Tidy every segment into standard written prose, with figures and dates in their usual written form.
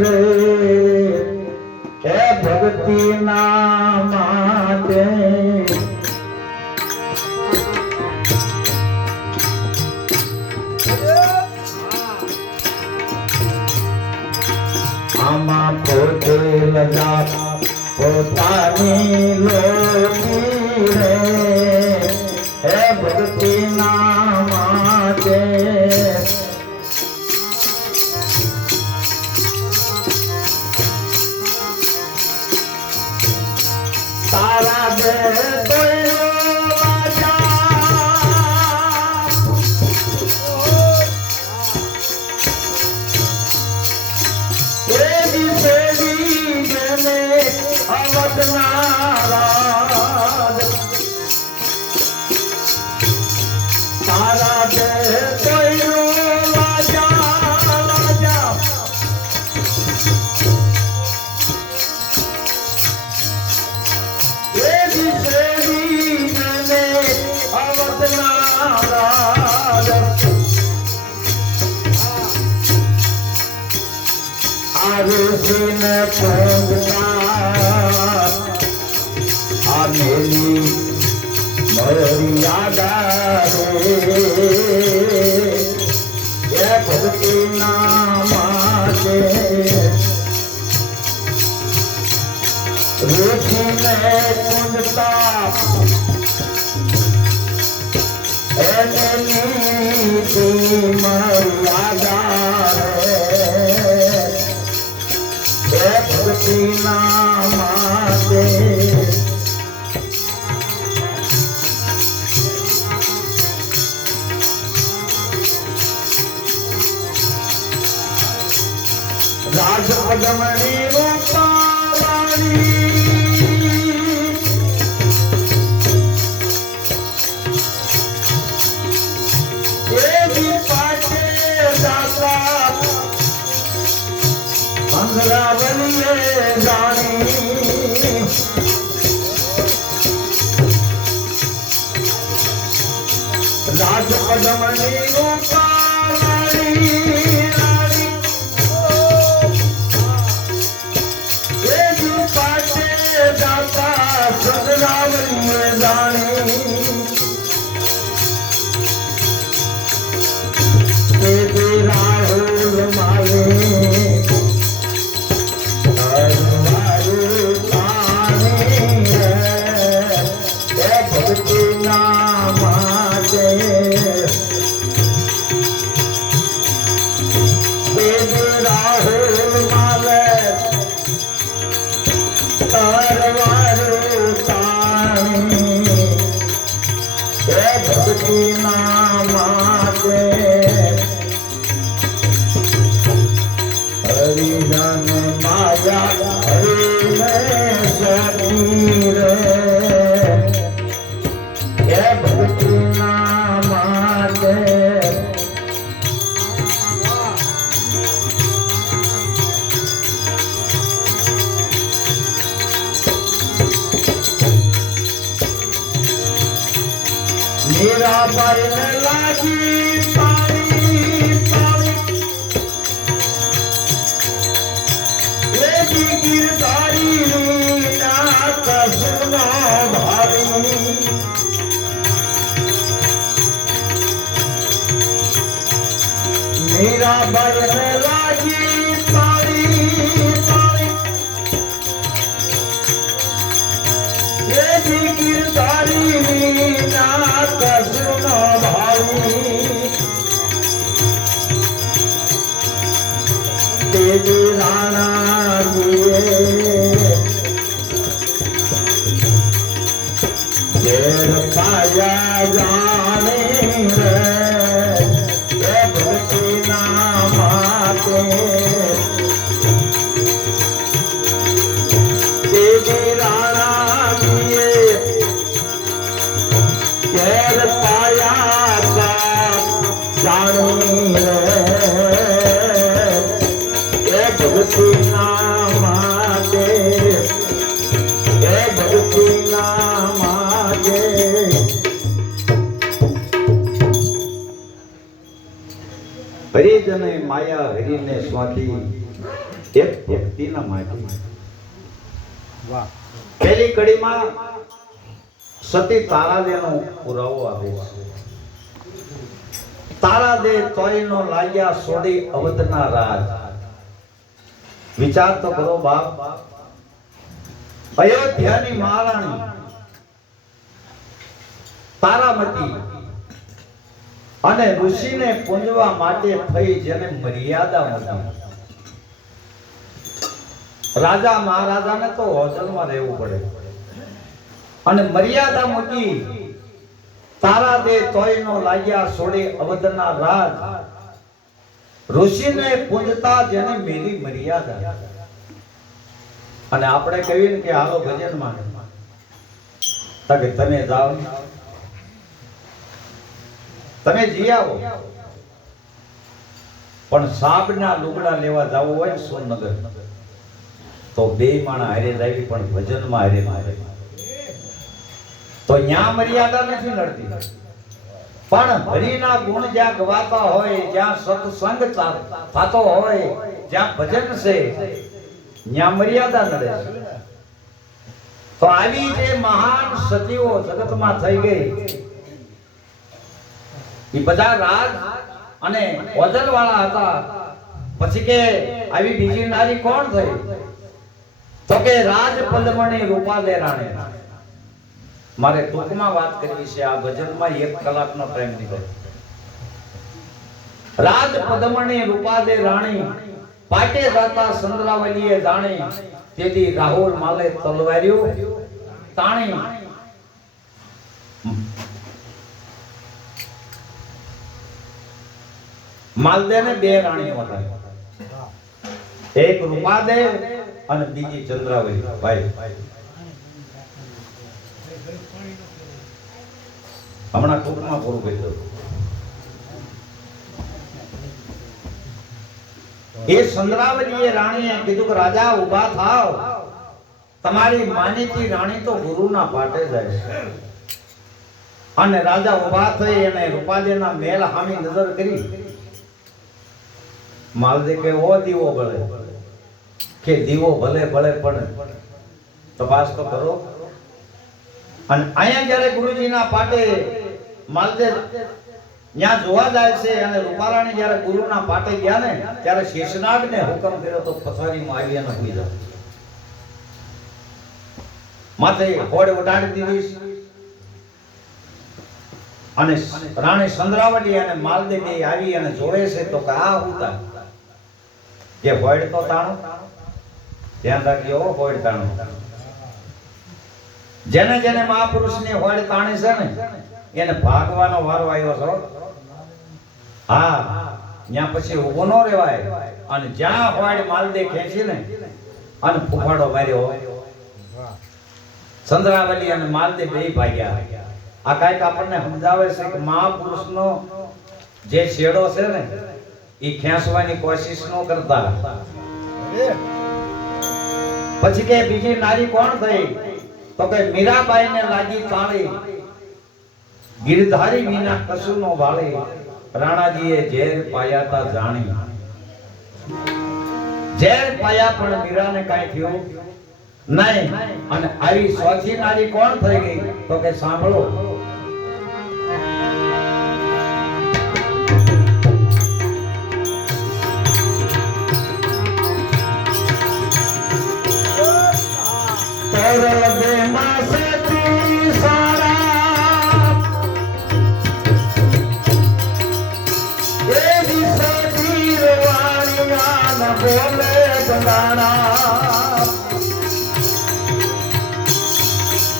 રે હે ભક્તિ ના માટે આમાં પોતે લગા પોતાની લોટી રે હે ભક્તિ ના માટે તારા દે તારા દે આરુષિને પંગતા આ મેરી મર્યાદા રે એ ભક્તિ ના માટે ઋષિને પૂજતા એને નીતિ મર્યાદા રે ભક્તિ ના માટે રાજપદમણી રૂપાવાણી દેવી પાટે દાતા અંગરાવલીએ જાણી રાજપદમણી રૂપાવાણી સદરાવલીએ જાણી રાહુલ માલે ભક્તિ ના માટે રાહુલ માલે ભક્તિ ના માટે હરિજન માયા હરિને સતી રે એ ભક્તિ ના માટે મીરાબાઈ ને લાગી પાણી લેજી ગિરધારી ના કસનો ભારી મીરાબાઈ ને લાગી પાણી લેજી ગિરધારી કસનો ભાઈ તેજી રાણા ઘેર પાયા જાણે રે એ ભક્તિ ના માટે તેજી રાણા ઘેર પાયા જાણી રે એ ભક્તિ ના માટે એ ભક્તિ ના માટે ફરી જને માયા હરીને સ્વાથી એક ભક્તિના માટી. વાહ. પહેલી કડીમાં સતી તારાદેવનો પુરાવો આપે છે. તારાદે તોયનો લાગ્યા સોડી અવધના રાજ. વિચાર તો કરો બાપ, અયોધ્યાની મહારાણી તારામતી અને ઋષિને પૂંજવા માટે થઈ જેને મર્યાદા મૂકી. રાજા મહારાજાને તો હોટલમાં રહેવું પડે અને મર્યાદા મૂકી તારાદે તોયનો લાગ્યા સોડે અવધના રાજ. ઋષિને પૂંજતા જેને મેલી મર્યાદા. અને આપણે કહીએ ને કે હાલો ભજનમાં, તો કે તમે જાઓ, તમે જી આવો, પણ સાબના લુગડા લેવા જવું હોય સોનનગર તો બે માણા હારે જાય, પણ ભજનમાં હારે મારે તો ન્યા મર્યાદા નથી નડતી. પણ હરિના ગુણ જ્યાં ગવાતા હોય, જ્યાં સત્સંગ થતો હોય, જ્યાં ભજન છે, ત્યાં મર્યાદા નડે છે. તો આવી જે મહાન સતીઓ જગતમાં થઈ ગઈ, એ બધા રાજ અને ઓદલ વાળા હતા. પછી કે આવી બીજી નારી કોણ થઈ? તો કે રાજ પદ્મણી રૂપાલે રાણી. મારે ટૂંકમાં વાત કરવી છે, આ ભજનમાં 1 કલાકનો ટાઈમ દીધો. રાજ પદ્મણી રૂપાલે રાણી પાટે જાતા સંદ્રાવલીએ જાણી. તેથી રાહુલ માલે તલવાર્યું તાણી. માલદેને 2 રાણીઓ હતા, એક રૂપાદેવ અને બીજી ચંદ્રાવલી. ભાઈ હમણાં ટૂંકમાં પૂરું કહી દઉં. એ ચંદ્રાવલીએ રાણીએ કીધું કે રાજા ઊભા થાવ, તમારી માનીતી રાણી તો ગુરુના પાટે જાય છે. અને રાજા ઊભા થઈ અને રૂપાદેના મહેલ સામે નજર કરી. માલદે કે ઓ દીવો ભલે, કે દીવો ભલે ભલે પણ તપાસ તો કરો. અને અહીંયા જ્યારે ગુરુજીના પાટે માલદે ત્યાં જોવા જાય છે, અને રૂપારાણી જ્યારે ગુરુના પાટે ગયા ને ત્યારે શેષનાગને હુકમ કર્યો તો પથારીમાં આવી અને સુઈ જાવ. માથે હોડ ઉડાડી દીધી. અને રાણી ચંદ્રાવલી અને માલદે બે આવી અને જોવે છે તો કે આ ઉતા કે હોડ તો તાણો, ધ્યાન રાખજો હોડ તાણો. જેને જેને મહાપુરુષની હોડ તાણી છે ને એને ભાગવાનો વારો આવ્યો છે. હા, ત્યાં પછી ઉભો ન રહેવાય. અને જ્યાં હોડ માલદે ખેંચી ને અને ફૂફાડો માર્યો, ચંદ્રાવલી અને માલદે બે ભાગ્યા. આ કાંઈક આપણને સમજાવે છે કે મહાપુરુષનો જે છેડો છે ને એ ખેંચવાની કોશિશ ન કરતા. પછી કે બીજી નારી કોણ થઈ? તો કે મીરાબાઈને લાગી તાળી, ગિરધારી વિના કશું નો વાળી. રાણાજીએ ઝેર પાયા તા જાણી. ઝેર પાયા પણ મીરાને કાંઈ થયું નહીં. અને આવી ચોથી નારી કોણ થઈ ગઈ? તો કે સાંભળો. બોલે ગંગાના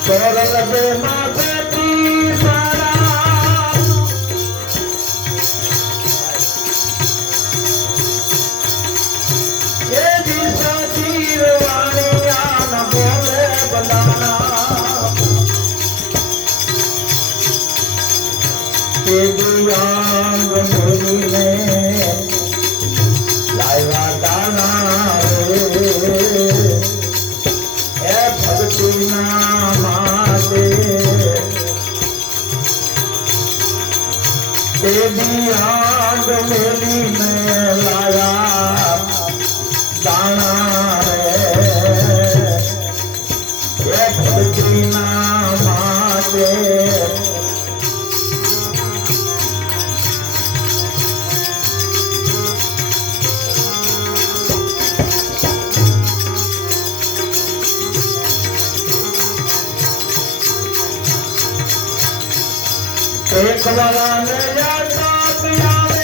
તોરલ બે માથે સારા એ દિશા ચીરવાણિયા બોલે ગંગાના તે દિયાંગ મોરીને લાયવા દાના એ ભક્તિના માટે તે દિયાંગ મોરીને એકલાને યાદ આવે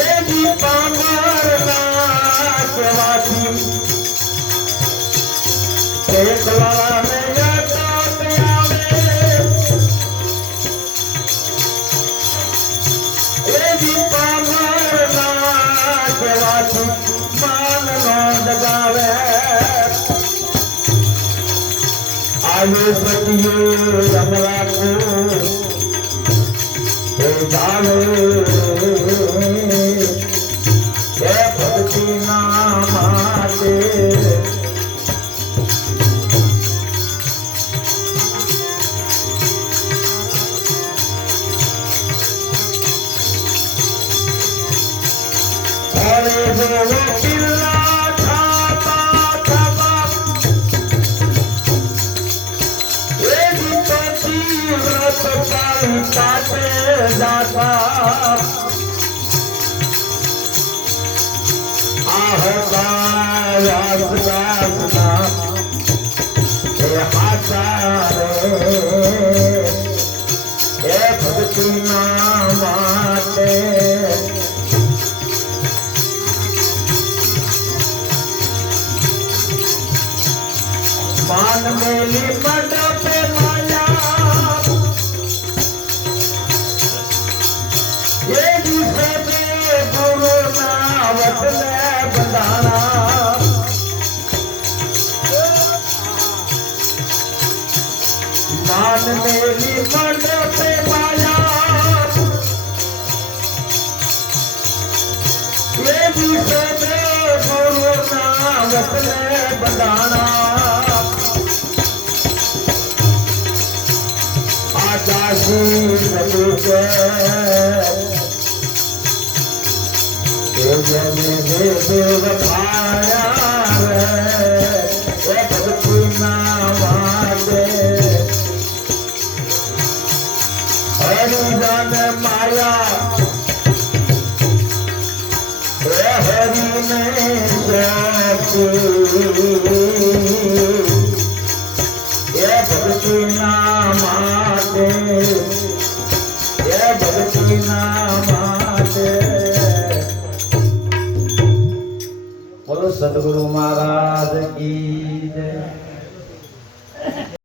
એ દીપામરના સેવાથી એકલાને યાદ આવે એ દીપામરના સેવાથી માન નો દગાવે आयु सतियो रमला को हे जाने हे भक्ति नामाते अरे जो किल्ला छापा छापा काटे जाता भक्ति नामाते मान मेली मंडपे माया ये जिसे गुरु नावत ने बताना मान मेरी मंडपे माया ये जिसे गुरु नावत ने बताना आजादी नदी के देव भाया रे भक्ति नामाते हरिजन माया रे हरि ने ये भक्ति नामाते ये भक्ति नामाते बोलो सदगुरु महाराज की जय।